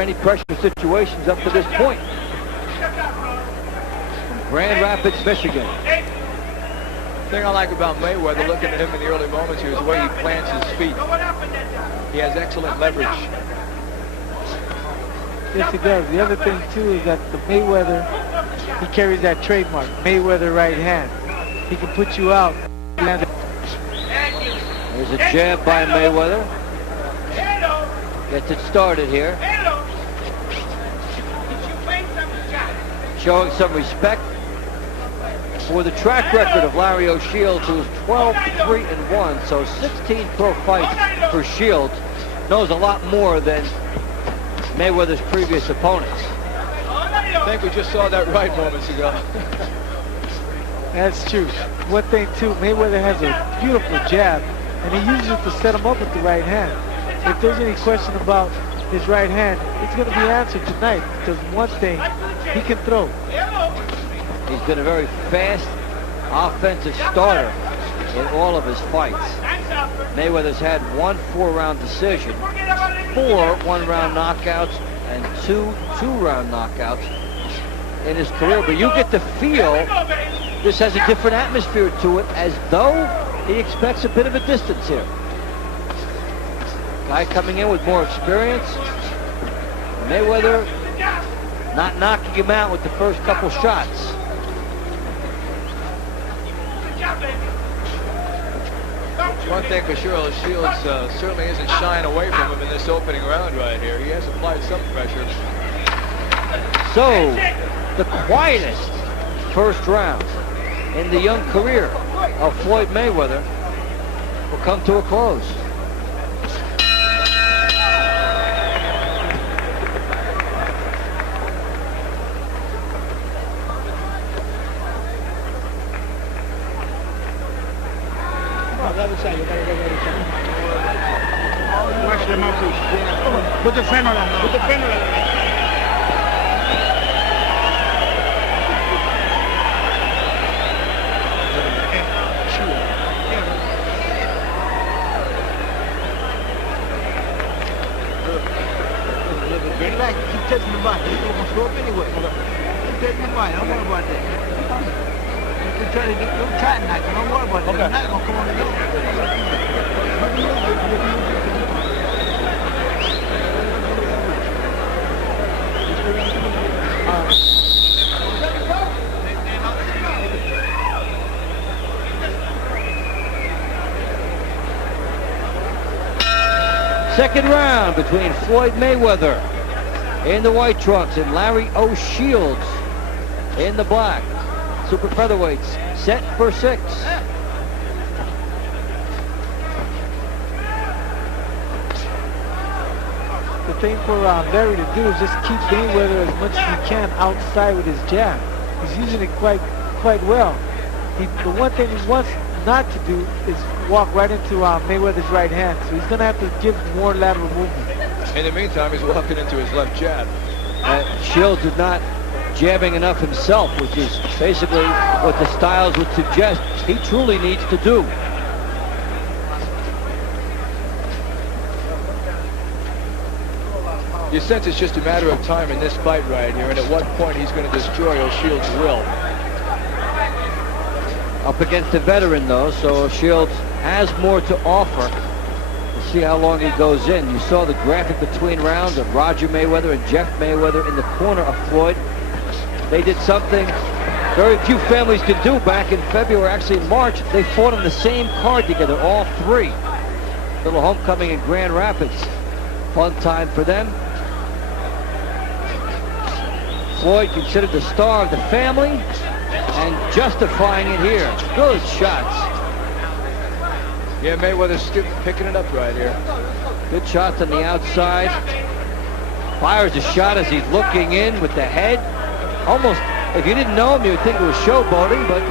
any pressure situations up to this point. From Grand Rapids, Michigan. The thing I like about Mayweather, looking at him in the early moments here, is the way he plants his feet. He has excellent leverage. Yes, he does. The other thing, too, is that the Mayweather, he carries that trademark, Mayweather right hand. He can put you out. There's a jab by Mayweather. Gets it started here. Showing some respect for the track record of Larry O'Shields, who is 12-3-1, so 16 pro fights for Shields. Knows a lot more than Mayweather's previous opponents. I think we just saw that right moments ago. That's true. One thing, too, Mayweather has a beautiful jab, and he uses it to set him up with the right hand. If there's any question about his right hand, it's going to be answered tonight, because one thing, he can throw. He's been a very fast offensive starter in all of his fights. Mayweather's had 1 4-round decision, 4 one-round knockouts, and 2 two-round knockouts in his career. But you get the feel this has a different atmosphere to it, as though he expects a bit of a distance here. Guy coming in with more experience. Mayweather not knocking him out with the first couple shots. One thing for sure, Shields certainly isn't shying away from him in this opening round right here. He has applied some pressure. So, the quietest first round in the young career of Floyd Mayweather will come to a close. Watch them up, please. Put the fan on them. Put the fan on them. Relax, keep touching the body. He's gonna show up anyway. Keep touching the body. Don't worry about that. Don't try to knock it. Don't worry about that. It's not gonna come on the door. Second round between Floyd Mayweather in the white trunks and Larry O'Shields in the black. Super featherweights set for 6. The thing for Larry to do is just keep Mayweather as much as he can outside with his jab. He's using it quite well. The one thing he wants not to do is walk right into Mayweather's right hand, so he's going to have to give more lateral movement. In the meantime, he's walking into his left jab. Shields is not jabbing enough himself, which is basically what the styles would suggest he truly needs to do. You sense it's just a matter of time in this fight right here, and at what point he's going to destroy O'Shields' will. Up against a veteran, though, so Shields has more to offer. We'll see how long he goes in. You saw the graphic between rounds of Roger Mayweather and Jeff Mayweather in the corner of Floyd. They did something very few families could do back in February, actually in March. They fought on the same card together, all 3. Little homecoming in Grand Rapids. Fun time for them. Floyd considered the star of the family and justifying it here. Good shots. Yeah, Mayweather's still picking it up right here. Good shots on the outside. Fires a shot as he's looking in with the head. Almost, if you didn't know him, you would think it was showboating, but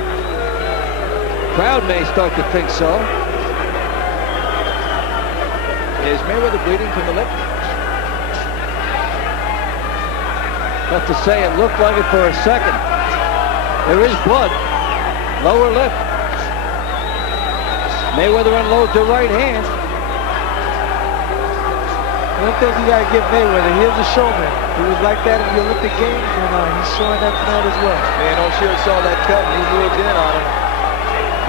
crowd may start to think so. Is Mayweather bleeding from the lip? Tough to say. It looked like it for a second. There is blood. Lower lip. Mayweather unloads the right hand. One thing you got to give Mayweather, he is a showman. He was like that in the Olympic Games, and he's showing that tonight as well. Man, O'Shields saw that cut and he moved in on him.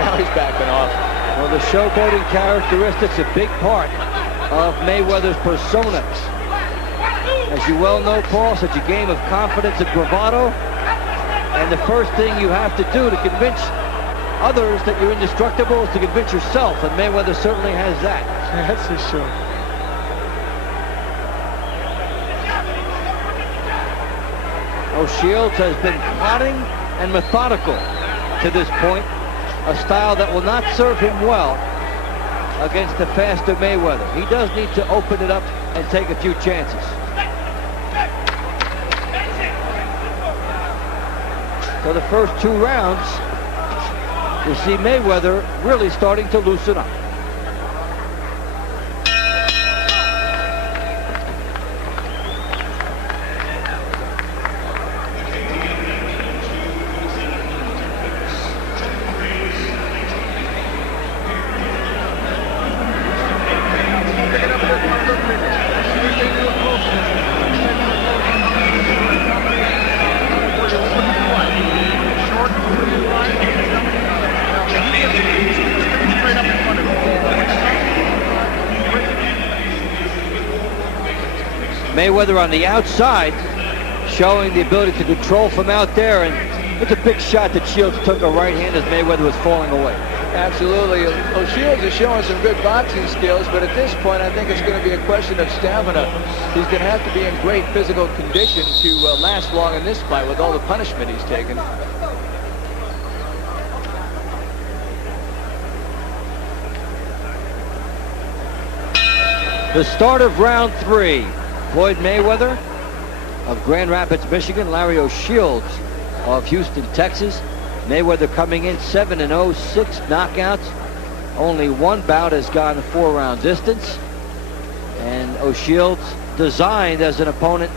Now he's backing off. Well, the showboating characteristics a big part of Mayweather's persona. As you well know, Paul, such a game of confidence and bravado. And the first thing you have to do to convince others that you're indestructible is to convince yourself, and Mayweather certainly has that. That's for sure. O'Shields has been plotting and methodical to this point, a style that will not serve him well against the faster Mayweather. He does need to open it up and take a few chances. For the first 2 rounds, we see Mayweather really starting to loosen up. Mayweather on the outside, showing the ability to control from out there, and it's a big shot that Shields took a right hand as Mayweather was falling away. Absolutely. O'Shields is showing some good boxing skills, but at this point I think it's going to be a question of stamina. He's going to have to be in great physical condition to last long in this fight with all the punishment he's taken. The start of round 3. Floyd Mayweather of Grand Rapids, Michigan. Larry O'Shields of Houston, Texas. Mayweather coming in 7-0, 6 knockouts. Only 1 bout has gone the 4-round distance. And O'Shields designed as an opponent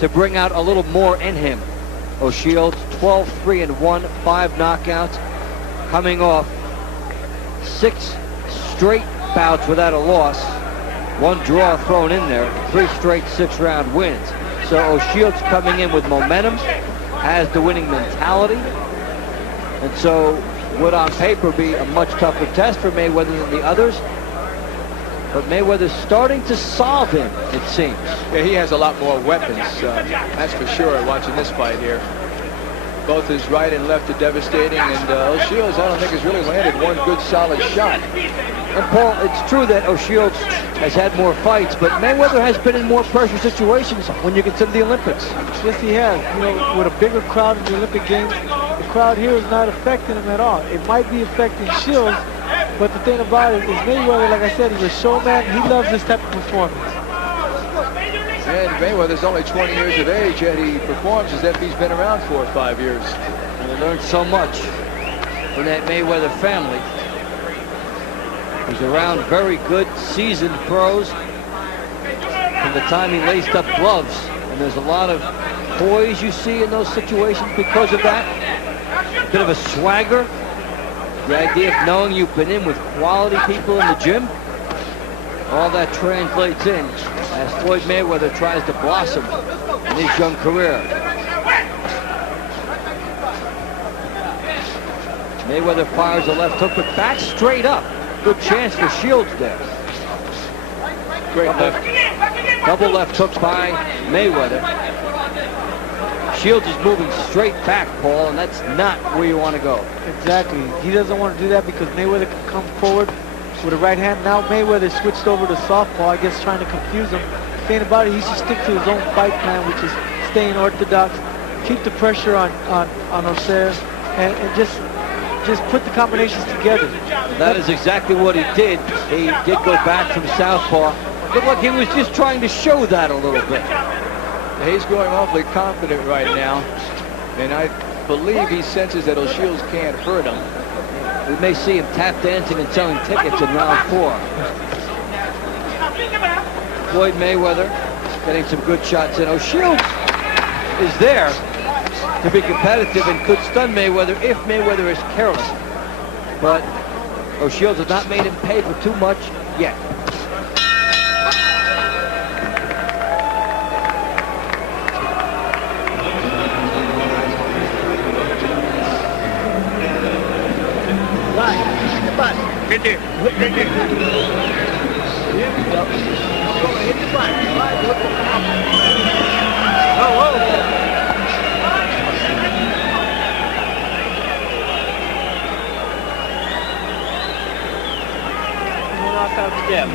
to bring out a little more in him. O'Shields 12-3-1, 5 knockouts, coming off 6 straight bouts without a loss. 1 draw thrown in there, 3 straight 6-round wins. So O'Shields coming in with momentum, has the winning mentality, and so would on paper be a much tougher test for Mayweather than the others. But Mayweather's starting to solve him, it seems. Yeah, he has a lot more weapons, that's for sure, watching this fight here. Both his right and left are devastating, and O'Shields, I don't think, has really landed 1 good solid shot. And Paul, it's true that O'Shields has had more fights, but Mayweather has been in more pressure situations when you consider the Olympics. Yes, he has. You know, with a bigger crowd in the Olympic Games, the crowd here is not affecting him at all. It might be affecting Shields, but the thing about it is Mayweather, like I said, he's a showman. He loves this type of performance. And Mayweather's only 20 years of age, yet he performs as if he's been around 4 or 5 years. And he learned so much from that Mayweather family. He's around very good seasoned pros from the time he laced up gloves. And there's a lot of poise you see in those situations because of that. A bit of a swagger. The idea of knowing you've been in with quality people in the gym. All that translates in as Floyd Mayweather tries to blossom in his young career. Mayweather fires a left hook, but back straight up. Good chance for Shields there. Great left. Double left hook by Mayweather. Shields is moving straight back, Paul, and that's not where you want to go. Exactly. He doesn't want to do that because Mayweather can come forward with a right hand. Now Mayweather switched over to southpaw, I guess trying to confuse him. The thing about it, he should stick to his own fight plan, which is staying orthodox, keep the pressure on Oser, and just put the combinations together. That is exactly what he did. He did go back from southpaw. Looked like he was just trying to show that a little bit. He's going awfully confident right now, and I believe he senses that O'Shields can't hurt him. We may see him tap dancing and selling tickets in round 4. Floyd Mayweather getting some good shots in. O'Shields is there to be competitive and could stun Mayweather if Mayweather is careless. But O'Shields has not made him pay for too much yet. Right there. Right there. Here we go. Hit the button. Oh, whoa. Knock out the jab.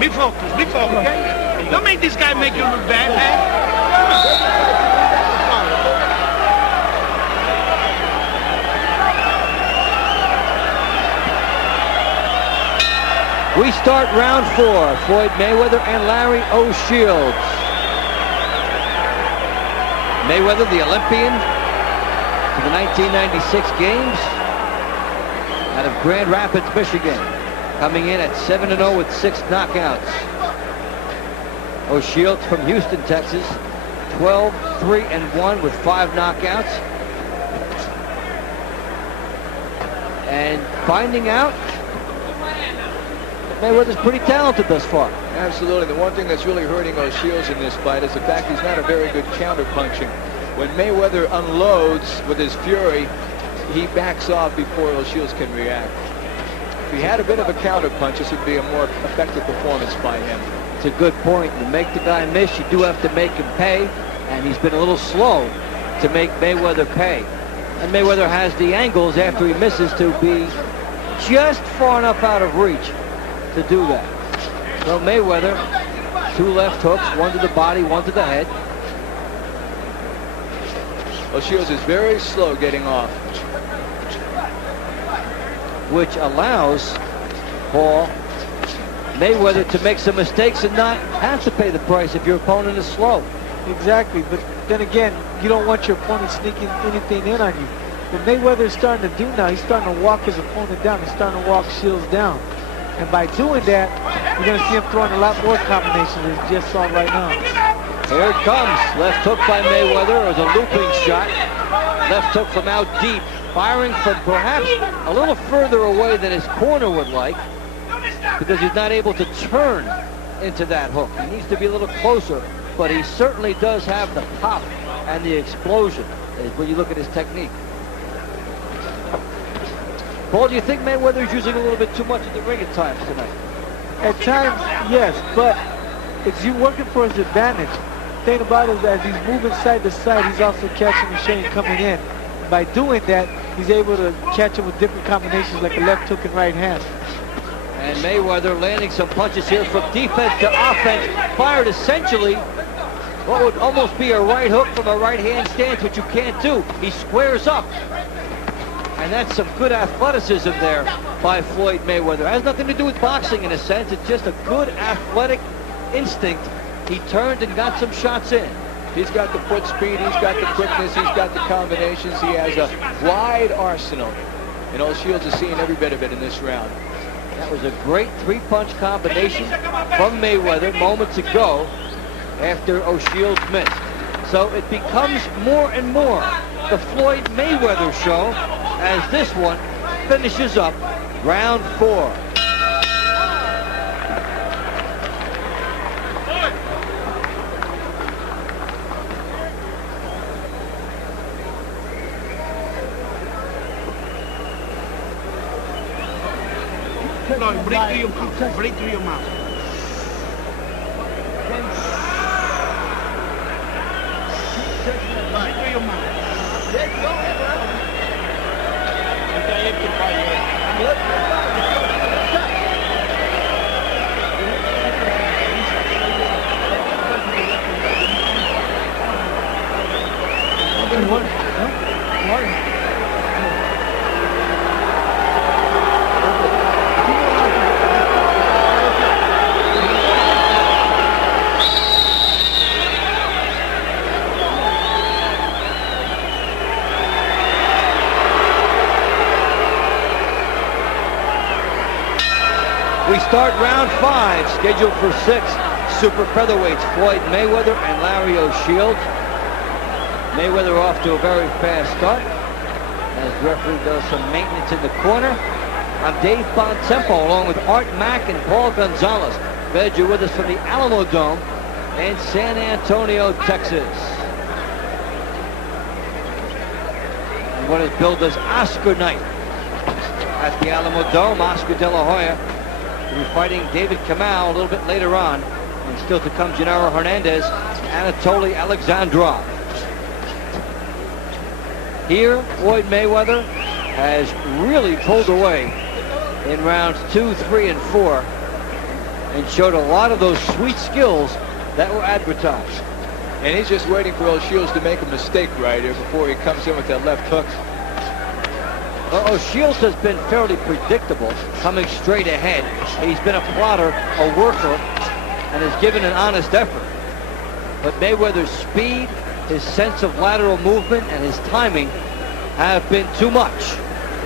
Be focused, okay? Don't make this guy make you look bad, man. We start round 4. Floyd Mayweather and Larry O'Shields. Mayweather, the Olympian for the 1996 games out of Grand Rapids, Michigan, coming in at 7-0 with 6 knockouts. O'Shields from Houston, Texas, 12-3-1 with 5 knockouts. And finding out that Mayweather's pretty talented thus far. Absolutely. The one thing that's really hurting O'Shields in this fight is the fact he's not a very good counter-punching. When Mayweather unloads with his fury, he backs off before O'Shields can react. If he had a bit of a counter-punch, this would be a more effective performance by him. It's a good point. You make the guy miss, you do have to make him pay, and he's been a little slow to make Mayweather pay. And Mayweather has the angles after he misses to be just far enough out of reach to do that. So Mayweather, 2 left hooks, 1 to the body, 1 to the head. O'Shields is very slow getting off, which allows Paul Mayweather to make some mistakes and not have to pay the price if your opponent is slow. Exactly, but then again, you don't want your opponent sneaking anything in on you. What Mayweather is starting to do now, he's starting to walk his opponent down. He's starting to walk Shields down. And by doing that, you're going to see him throwing a lot more combinations than he just saw right now. Here it comes. Left hook by Mayweather. It was a looping shot. Left hook from out deep. Firing from perhaps a little further away than his corner would like, because he's not able to turn into that hook. He needs to be a little closer, but he certainly does have the pop and the explosion when you look at his technique. Paul, do you think Mayweather is using a little bit too much of the ring at times tonight? At times, yes, but it's you working for his advantage. The thing about it is, as he's moving side to side, he's also catching the shane coming in. By doing that, he's able to catch him with different combinations like a left hook and right hand. And Mayweather landing some punches here from defense to offense. Fired essentially what would almost be a right hook from a right hand stance, which you can't do. He squares up. And that's some good athleticism there by Floyd Mayweather. It has nothing to do with boxing in a sense. It's just a good athletic instinct. He turned and got some shots in. He's got the foot speed, he's got the quickness, he's got the combinations. He has a wide arsenal. And O'Shields is seeing every bit of it in this round. That was a great 3-punch combination from Mayweather moments ago after O'Shields missed. So it becomes more and more the Floyd Mayweather show as this one finishes up round 4. No, breathe through your mouth. Breathe through your mouth. Breathe through your mouth. We start round 5, scheduled for 6 super featherweights, Floyd Mayweather and Larry O'Shields. Mayweather off to a very fast start. as the referee does some maintenance in the corner. I'm Dave Bontempo along with Art Mack and Paul Gonzalez. Glad you're with us from the Alamo Dome in San Antonio, Texas. And what is billed as Oscar night at the Alamo Dome. Oscar De La Hoya will be fighting David Kamau a little bit later on. And still to come, Gennaro Hernandez, Anatoly Alexandrov. Here, Floyd Mayweather has really pulled away in rounds 2, 3, and 4 and showed a lot of those sweet skills that were advertised. And he's just waiting for O'Shields to make a mistake right here before he comes in with that left hook. Well, O'Shields has been fairly predictable, coming straight ahead. He's been a plotter, a worker, and has given an honest effort. But Mayweather's speed, his sense of lateral movement, and his timing have been too much.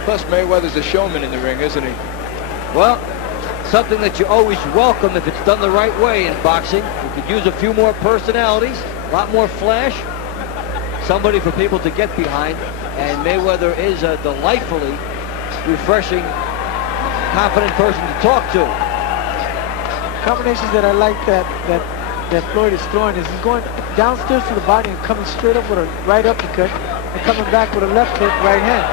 Plus, Mayweather's a showman in the ring, isn't he? Well, something that you always welcome if it's done the right way in boxing. You could use a few more personalities, a lot more flash, somebody for people to get behind. And Mayweather is a delightfully refreshing, confident person to talk to. Combinations that I like that Floyd is throwing is he's going downstairs to the body and coming straight up with a right uppercut and coming back with a left hook right hand.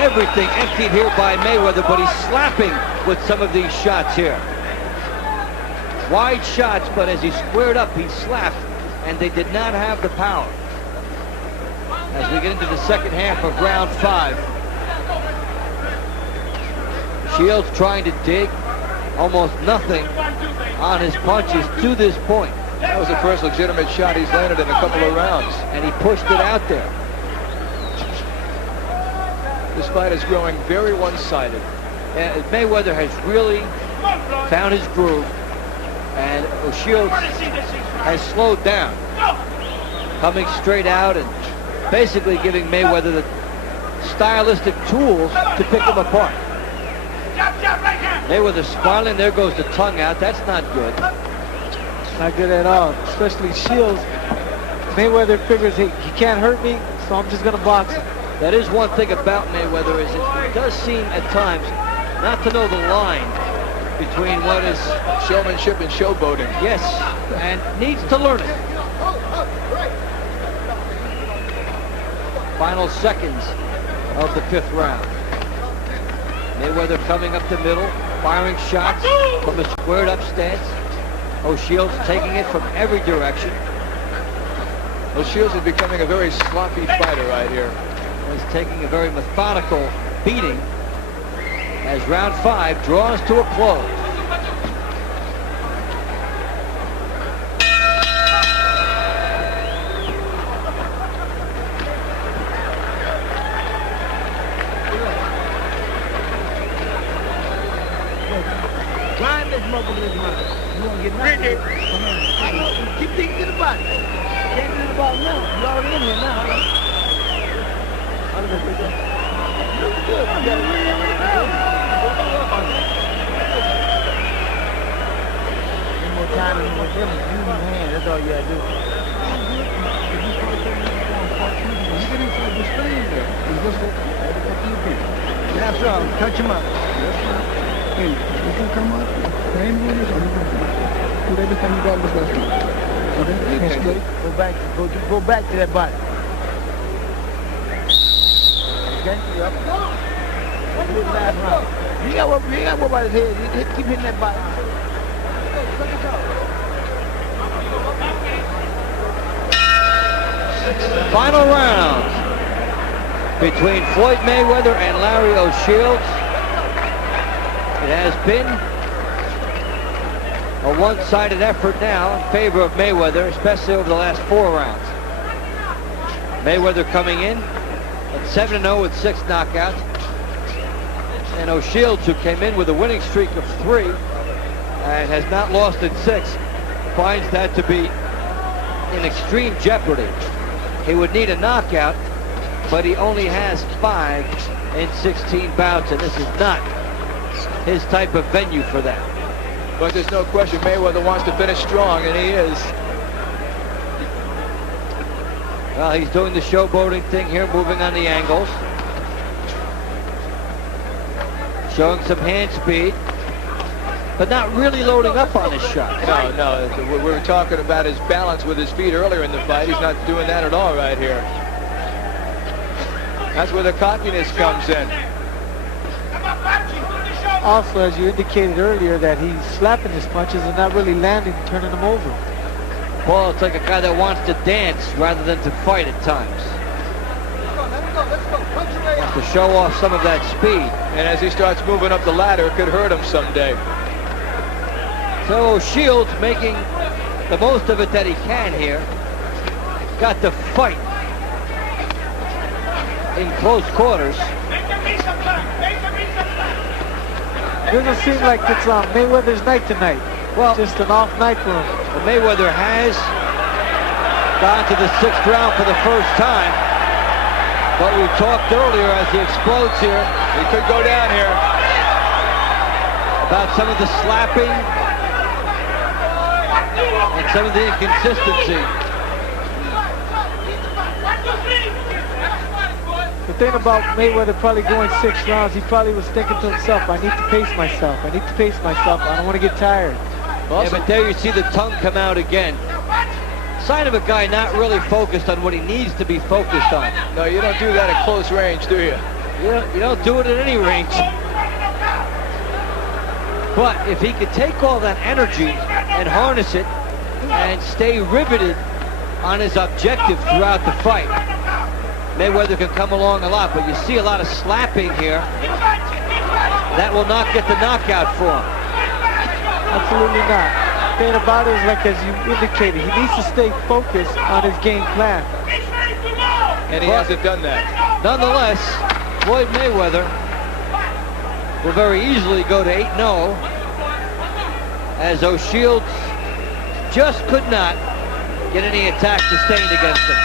Everything emptied here by Mayweather, but he's slapping with some of these shots here. Wide shots, but as he squared up, he slapped, and they did not have the power. As we get into the second half of round 5. Shields trying to dig. Almost nothing on his punches to this point. That was the first legitimate shot he's landed in a couple of rounds. And he pushed it out there. This fight is growing very one-sided. And Mayweather has really found his groove. And O'Shields has slowed down. Coming straight out and basically giving Mayweather the stylistic tools to pick him apart. Mayweather smiling. There goes the tongue out. That's not good. Not good at all, especially Shields. Mayweather figures, hey, he can't hurt me, so I'm just going to box him. That is one thing about Mayweather, is it does seem at times not to know the line between what is showmanship and showboating. Yes, and needs to learn it. Final seconds of the 5th round. Mayweather coming up the middle, firing shots from a squared up stance. O'Shields taking it from every direction. O'Shields is becoming a very sloppy fighter right here. He's taking a very methodical beating as round 5 draws to a close. Grind this motherfucker this money. You want to get knocked? Keep thinking to the body. Can't do the body now. You're already in here now. Look good. You got it. One more time and more difference. Use your hand. That's all you got to do. Now, so, touch him up. Hey, you can come up, train with us, or you can do every time you got this last week. Okay? Go back to that body. Okay? Yep. Last round. You got what about his head. Keep hitting that body. Final round between Floyd Mayweather and Larry O'Shields. It has been a one-sided effort now in favor of Mayweather, especially over the last 4 rounds. Mayweather coming in at 7-0 with 6 knockouts. And O'Shields, who came in with a winning streak of 3 and has not lost in 6, finds that to be in extreme jeopardy. He would need a knockout, but he only has 5 in 16 bouts, and this is not his type of venue for that. But there's no question Mayweather wants to finish strong, and he is. Well, he's doing the showboating thing here, moving on the angles. showing some hand speed, but not really loading up on his shot. No. We were talking about his balance with his feet earlier in the fight. He's not doing that at all right here. That's where the cockiness comes in. Also, as you indicated earlier, that he's slapping his punches and not really landing and turning them over. Paul, it's like a guy that wants to dance rather than to fight at times. Wants to show off some of that speed. And as he starts moving up the ladder, it could hurt him someday. So Shields making the most of it that he can here. Got to fight in close quarters. Doesn't seem like it's Mayweather's night tonight. Well, just an off night for him. Well, Mayweather has gone to the 6th round for the first time. But we talked earlier as he explodes here. He could go down here. About some of the slapping and some of the inconsistency. The thing about Mayweather probably going 6 rounds, he probably was thinking to himself, I need to pace myself. I need to pace myself. I don't want to get tired. Yeah, but there you see the tongue come out again. Sign of a guy not really focused on what he needs to be focused on. No, you don't do that at close range, do you? You don't do it at any range. But if he could take all that energy and harness it and stay riveted on his objective throughout the fight, Mayweather can come along a lot. But you see a lot of slapping here. That will not get the knockout for him. Absolutely not. The thing about it is, like as you indicated, he needs to stay focused on his game plan. And he hasn't done that. Nonetheless, Floyd Mayweather will very easily go to 8-0, as O'Shields just could not get any attack sustained against him.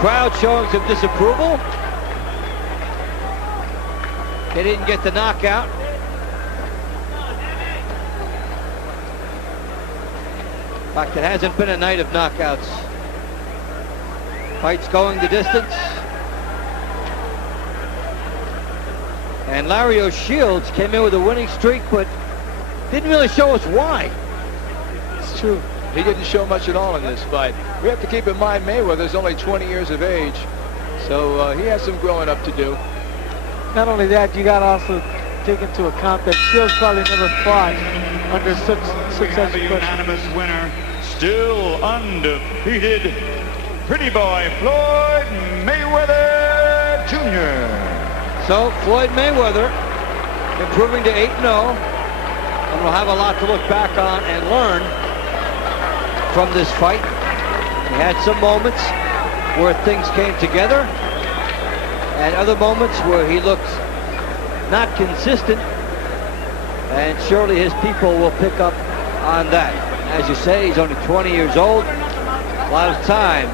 Crowd showing some disapproval. They didn't get the knockout. In fact, it hasn't been a night of knockouts. Fights going the distance. And Larry O'Shields came in with a winning streak, but didn't really show us why. It's true. He didn't show much at all in this fight. We have to keep in mind Mayweather's only 20 years of age, so he has some growing up to do. Not only that, you got to also take into account that Shields probably never fought under such the unanimous winner, still undefeated, pretty boy Floyd Mayweather Jr. So Floyd Mayweather improving to 8-0, and we'll have a lot to look back on and learn from this fight. He had some moments where things came together, and other moments where he looked not consistent, and surely his people will pick up on that. As you say, he's only 20 years old. A lot of time